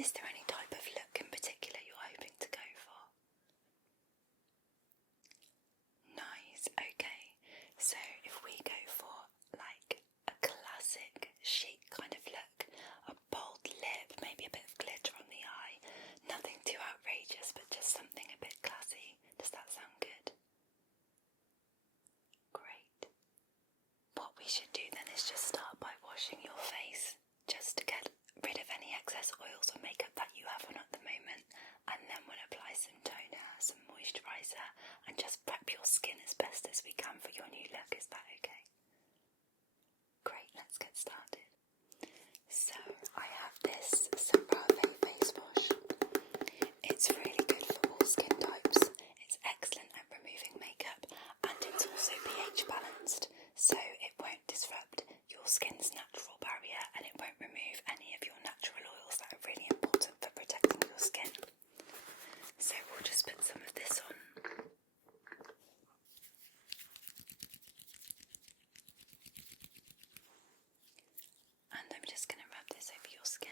Is there any type of look in particular you're hoping to go for? Nice, okay. So if we go for like a classic chic kind of look, a bold lip, maybe a bit of glitter on the eye, nothing too outrageous but just something a bit classy. Does that sound good? Great. What we should do then is just start by washing your face, just to get rid of any excess oils or makeup that you have on at the moment, and then we'll apply some toner, some moisturiser, and just prep your skin as best as we can for your new look. Is that okay? Great, let's get started. So I have this Sobrave face wash. It's really good for all skin types. It's excellent at removing makeup, and it's also pH balanced, so it won't disrupt your skin's natural barrier, and it won't remove any of your natural oils that are really important for protecting your skin. So we'll just put some of this on. And I'm just going to rub this over your skin.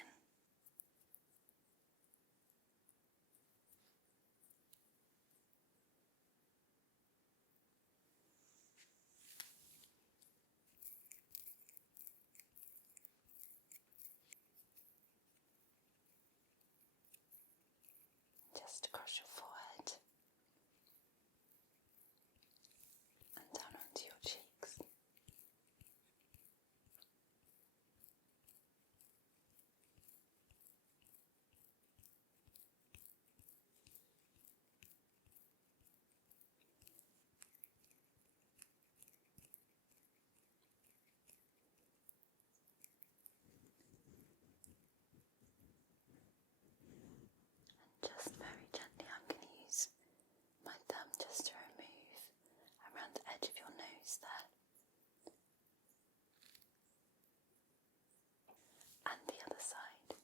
Just across your forehead and down onto your cheeks. Just very gently, I'm going to use my thumb just to remove around the edge of your nose there. And the other side.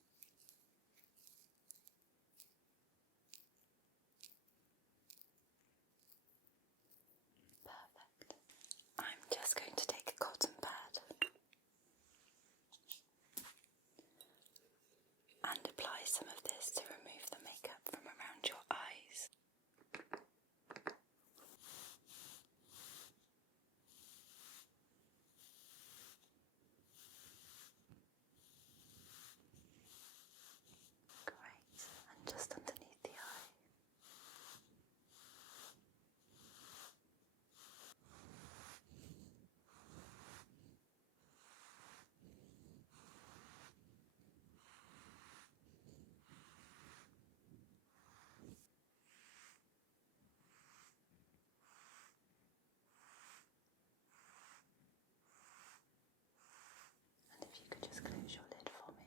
Perfect. I'm just going to take a cotton pad and apply some of this to remove the makeup from around your eyes. Great, and just underneath the eye. And if you could just close your lid for me.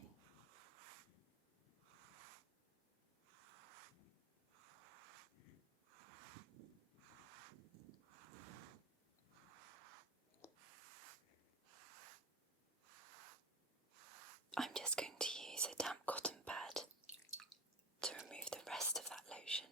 I'm just going to use a damp cotton pad to remove the rest of that lotion.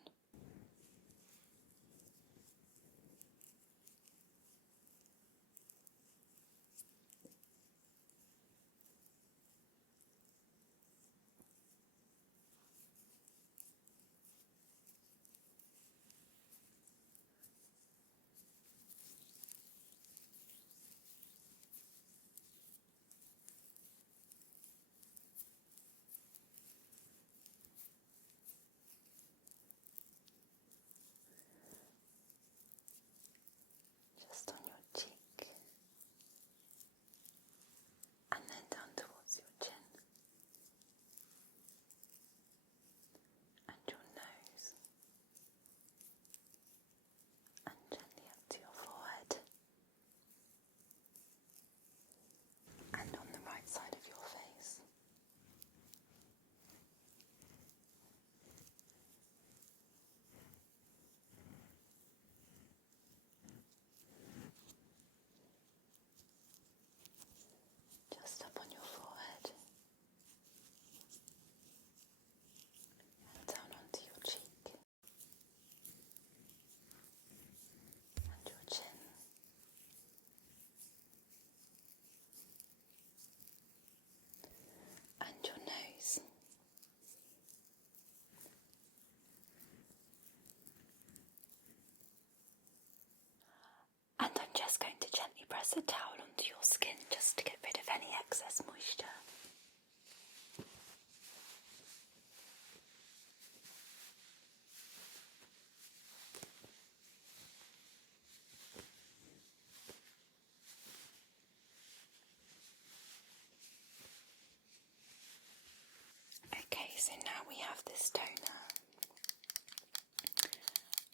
so now we have this toner,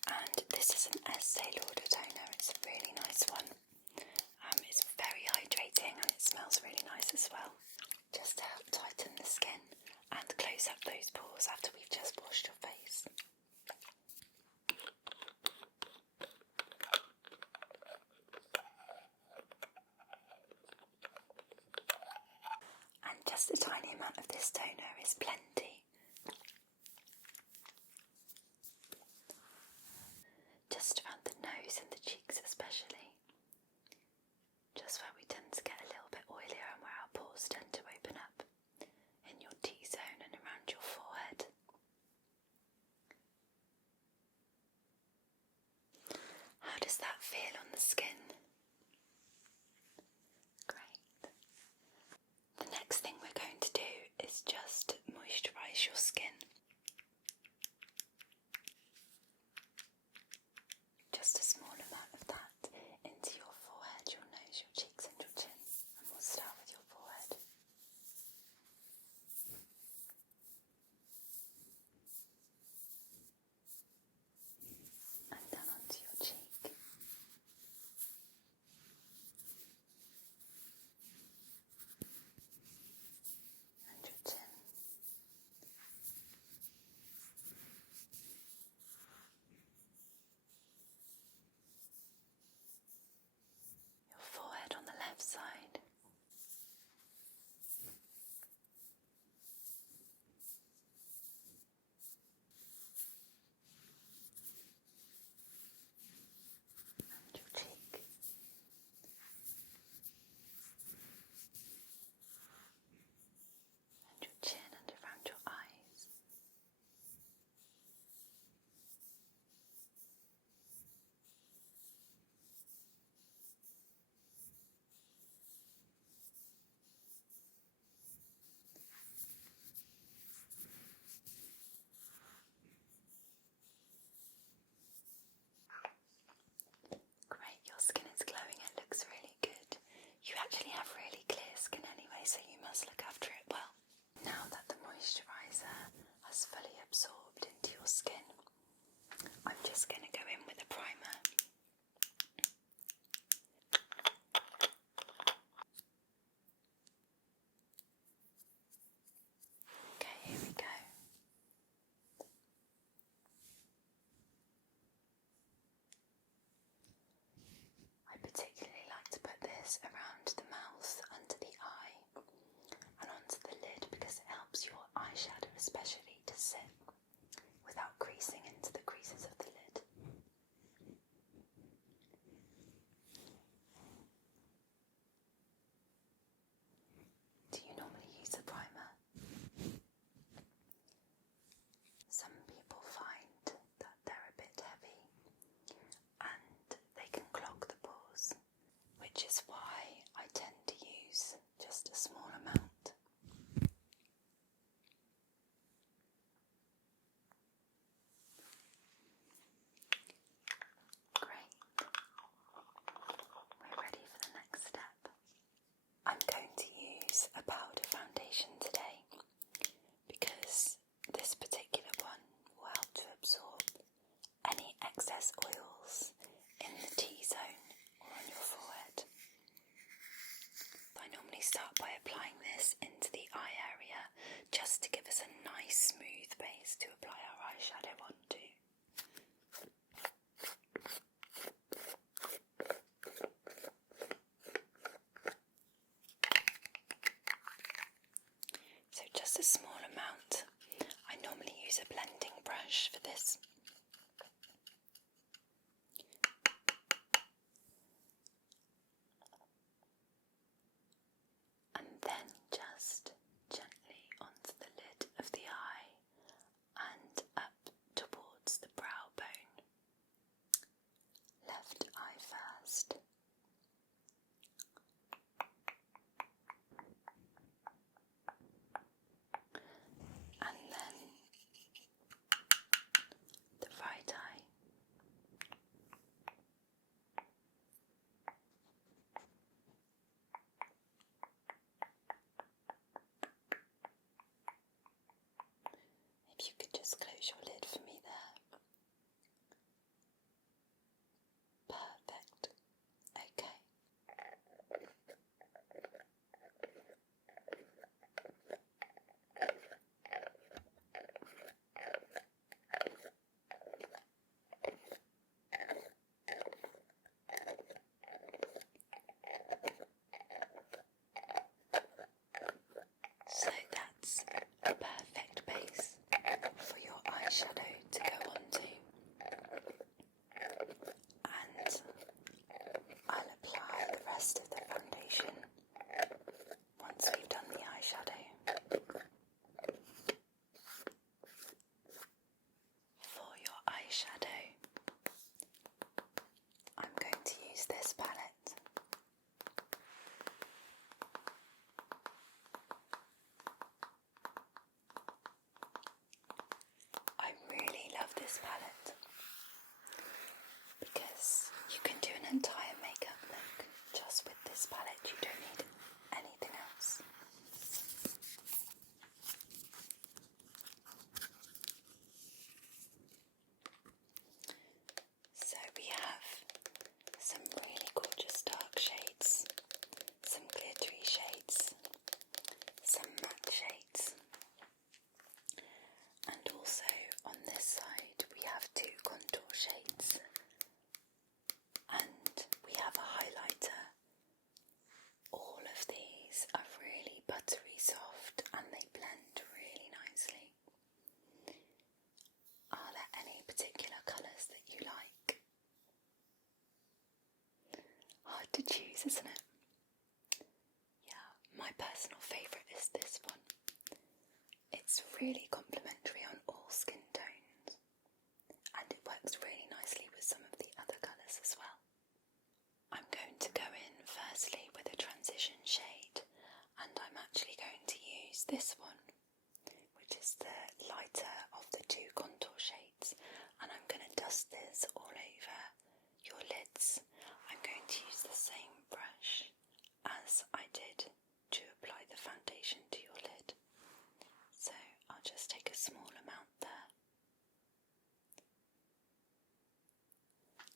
and this is an Estee Lauder toner. It's a really nice one. It's very hydrating and it smells really nice as well, just to help tighten the skin and close up those pores after we've just washed your face. And just a tiny amount of this toner is plenty. Just around the nose and the cheeks especially. Just where we tend to get a little bit oilier and where our pores tend to open up. In your T-zone and around your forehead. How does that feel on the skin? Great. The next thing we're going to do is just moisturise your skin. Just a small amount of that into your forehead, your nose, your cheeks and your chin. And we'll start with your forehead. And then onto your cheek. And your chin. Your forehead on the left side. And your cheek. And your chin and around your eyes. Great, your skin is glowing, it looks really good. You actually have really clear skin anyway, so you must look after it well. Now that the moisturiser has fully absorbed into your skin, I'm just going to go in with a primer. Okay, here we go. I particularly like to put this around the mouth, under the eye, and onto the lid because it helps your eyeshadow especially to sit without creasing into the creases of the lid. Do you normally use a primer? Some people find that they're a bit heavy and they can clog the pores, which is why I tend to use just a small amount. Great. We're ready for the next step. I'm going to use a powder foundation today because this particular one will help to absorb any excess oils in the T-zone or on your forehead. I normally start by applying this into the eye area just to give us a nice smooth base to apply our eyeshadow onto. So just a small amount. I normally use a blending brush for this. And then just gently onto the lid of the eye and up towards the brow bone. Left eye first. And then If you could just close your lid for me there. Perfect. Okay. So that's a perfect base for your eyeshadow to go onto, and I'll apply the rest of the foundation once we've done the eyeshadow. For your eyeshadow, I'm going to use this palette. I really love this palette because you can do an entire makeup look just with this palette. You don't need anything else. So we have some really gorgeous dark shades, some glittery shades, some matte shades, and also on this side we have two contour shades, and we have a highlighter. All of these are really buttery soft and they blend really nicely. Are there any particular colours that you like? Hard to choose, isn't it? Yeah, my personal favourite is this one. It's really complementary on all skin tones, and it works really nicely with some of the other colours as well. I'm going to go in firstly with a transition shade, and I'm actually going to use this one, which is the lighter of the two contour shades, and I'm going to dust this all over your lids. I'm going to use the same brush as I did to apply the foundation to your lid. So I'll just take a small amount there,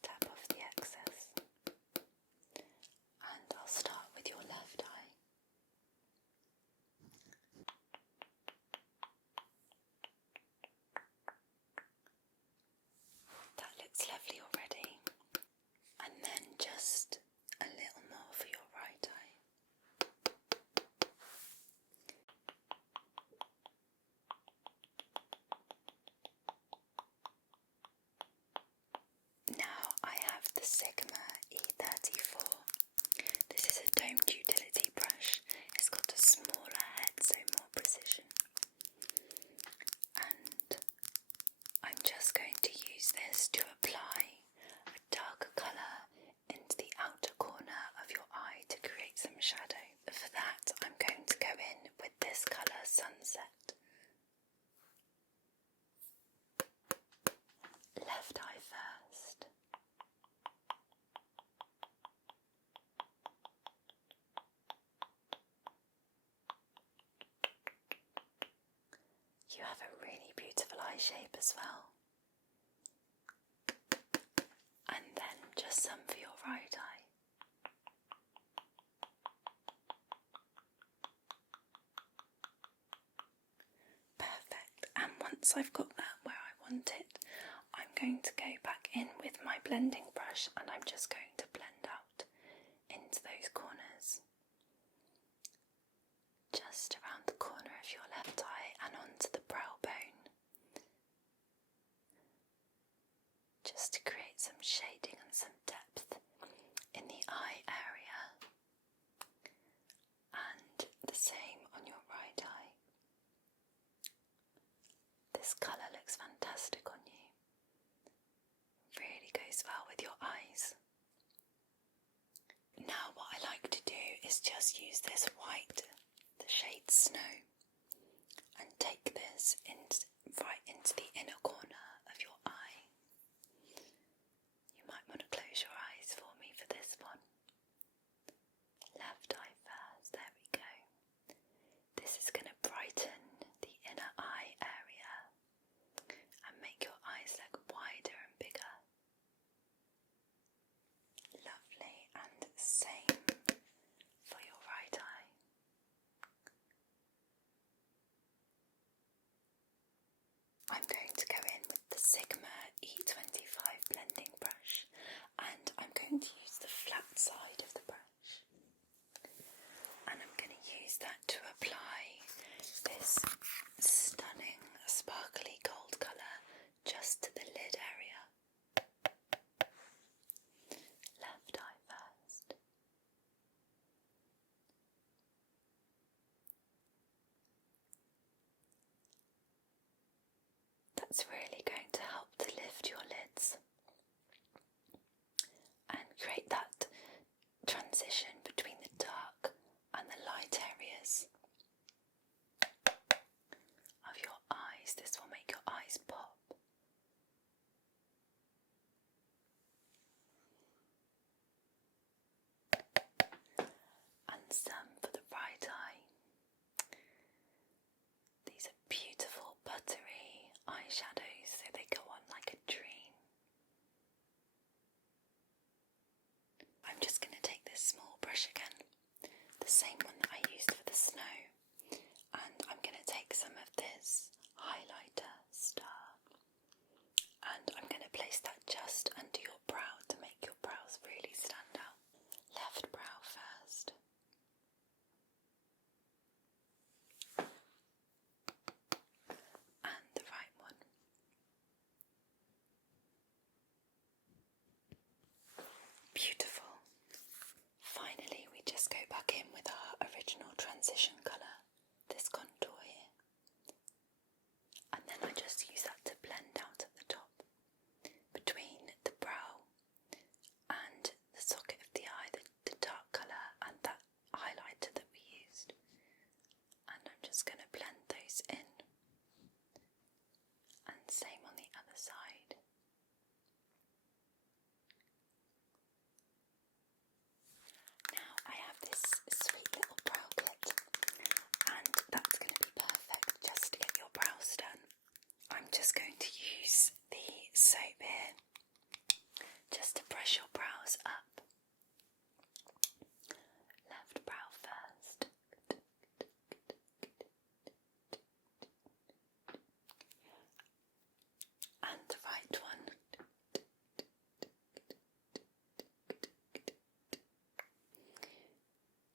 tap off the excess, and I'll start with your left eye. That looks lovely already. And then just a little more for your right eye. Now I have the Sigma E34. This is a domed utility brush. It's got a smaller head, so more precision. And I'm just going to use this to apply a darker colour into the outer corner of your eye to create some shadow. For that, I'm going to go in with this colour, Sunset. Left eye first. You have a really beautiful eye shape as well. And then just some for your right eye. Perfect. And once I've got that where I want it, I'm going to go back in with my blending brush, and I'm just going to blend out into those corners. Just around the corner of your left eye and onto the brow bone. Just to create some shading and some depth in the eye area. And the same on your right eye. This colour looks fantastic on you. Really goes well with your eyes. Now what I like to do is just use this white, the shade Snow, and take this right into the inner corner of your eye. You might want to close your eyes for me for this one. Left eye first, there we go. This is going to brighten the inner eye area that's really going to help to lift your lids and create that transition between the dark and the light areas of your eyes. This will make your eyes pop. And some for the right eye. These are beautiful buttery eyeshadows, so they go on like a dream. I'm just going to take this small brush again, the same one that I used for the snow, and I'm going to take some of this highlighter star and I'm going to place that just under your brow to make your brows really stand out. Left brow first. And the right one. Beautiful. Finally, we just go back in with our original transition colour, this contour here. And then I just use that to blend out at the top between the brow and the socket of the eye, the dark colour and that highlighter that we used. And I'm just going to blend those in. And same on the other side. Now I have this sweet little brow kit, and that's going to be perfect just to get your brows done. I'm just going to use the soap here just to brush your brows up. Left brow first. And the right one.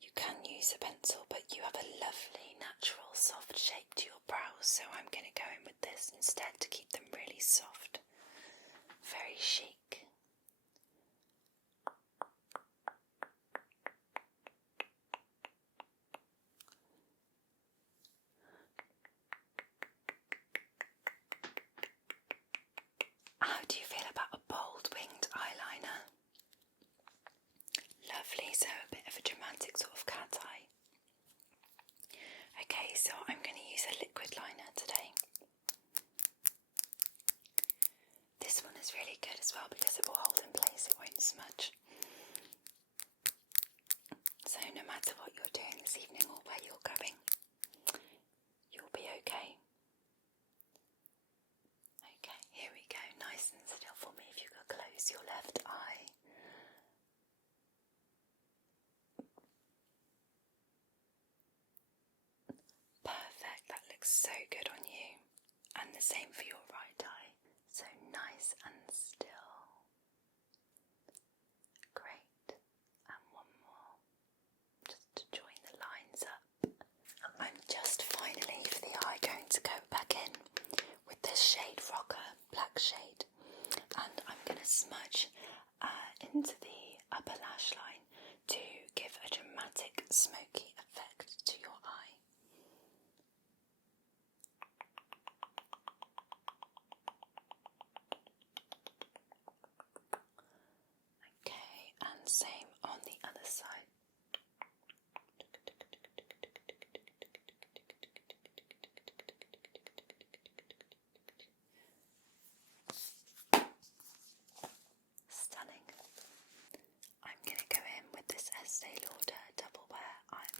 You can use a pencil, but you have a lovely natural soft shape to your brows, so I'm going to go in with this instead to keep them really soft. Very chic. How do you feel about a bold winged eyeliner? Lovely, so a bit of a dramatic sort of cat eye. Okay, so I'm going to use a liquid liner today. This one is really good as well because it will hold in place, it won't smudge. So no matter what you're doing this evening or where you're going, you'll be okay. Okay, here we go, nice and still for me. If you could close your left eye. Perfect, that looks so good on you. And the same for your right eye. So nice and still. Great. And one more. Just to join the lines up. I'm just finally for the eye going to go back in with this shade Rocker, black shade. And I'm going to smudge into the upper lash line to give a dramatic smoky effect to your eye. Okay, and same on the other side. Stunning. I'm going to go in with this Estee Lauder Double Wear Eye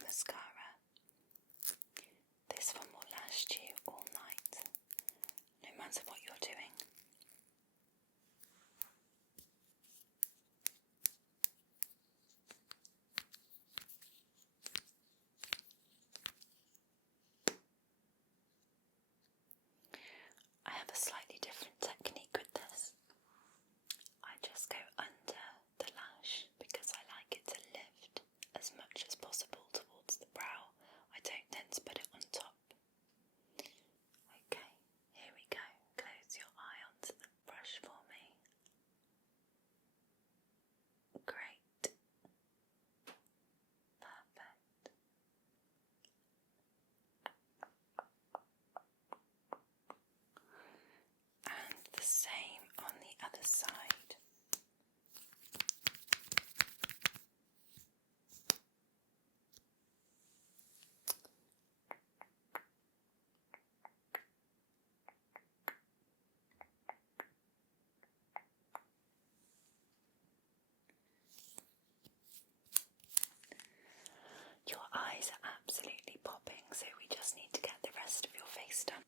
face done.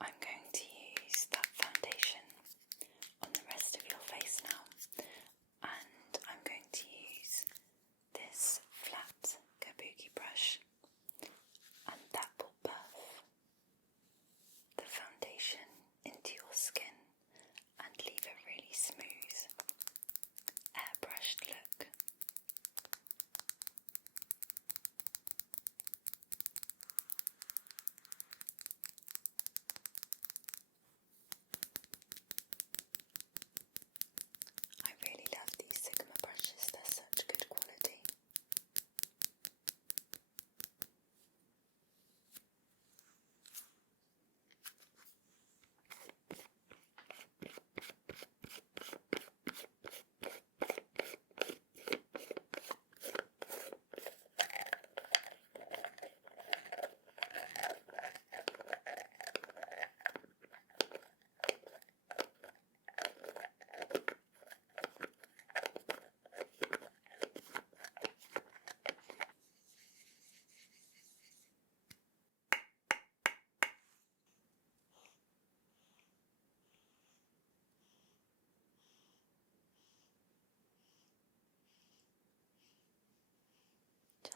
I'm going to use that foundation on the rest of your face now, and I'm going to use this flat kabuki brush, and that will buff the foundation into your skin and leave a really smooth, airbrushed look. I really love these Sigma brushes, they're such good quality.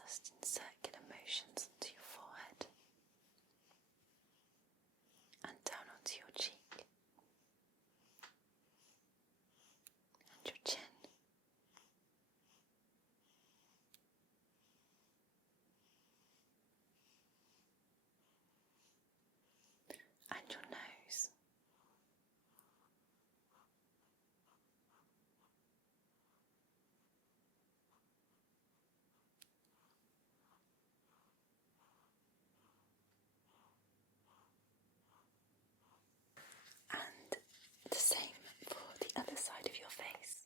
Just in circular motions onto your forehead and down onto your cheek and your chin. And your nose. And the same for the other side of your face.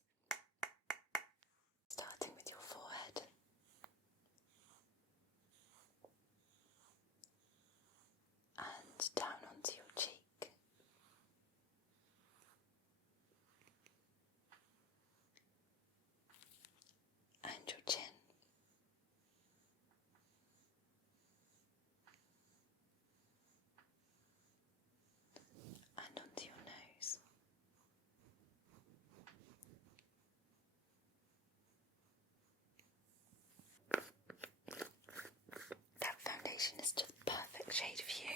Starting with your forehead. And down onto your cheek. And your chin. And onto your nose. That foundation is just the perfect shade for you.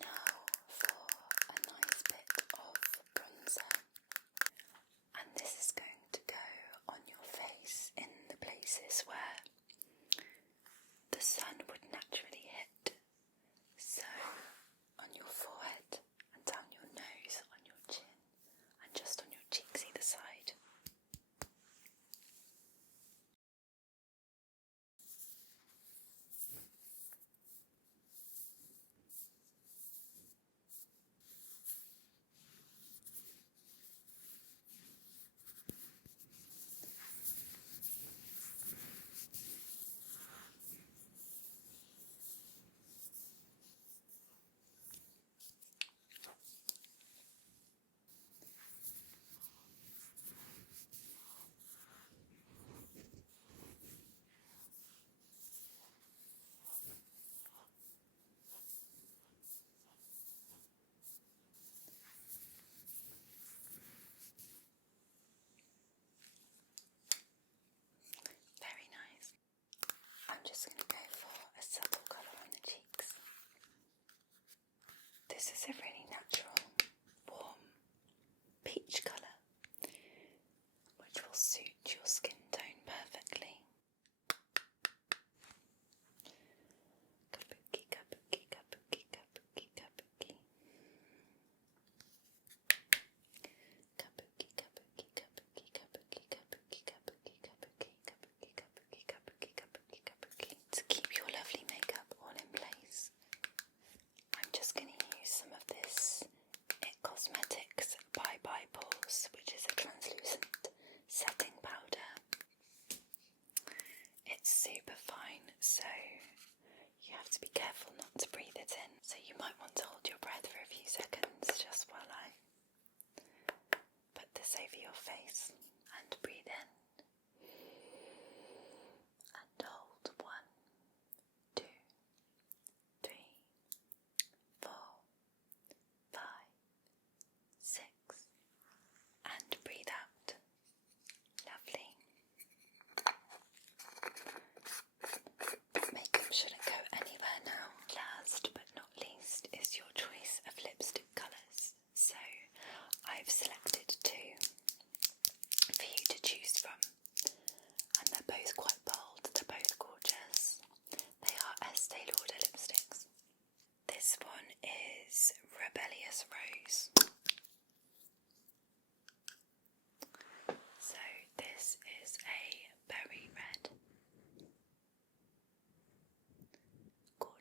Now for a nice bit of bronzer. And this is going to go on your face in the places where the sun would naturally hit. So on your forehead and down your nose, on your chin and just on your cheeks either side. Very nice. I'm just going to go for a subtle colour on the cheeks. This is a really natural, warm peach colour, which will suit your skin tone perfectly. Kabuki, kabuki, kabuki, kabuki, kabuki. Kabuki, kabuki, kabuki, kabuki, kabuki, kabuki, kabuki, kabuki, kabuki, kabuki, kabuki, kabuki. To keep your lovely makeup all in place, I'm just going to use some of this IT Cosmetics Bye Bye Pores, which is a translucent setting powder. It's super fine, so you have to be careful not to breathe it in. So you might want to hold your breath for a few seconds just while I put this over your face and breathe in and hold 1, 2, 3, 4,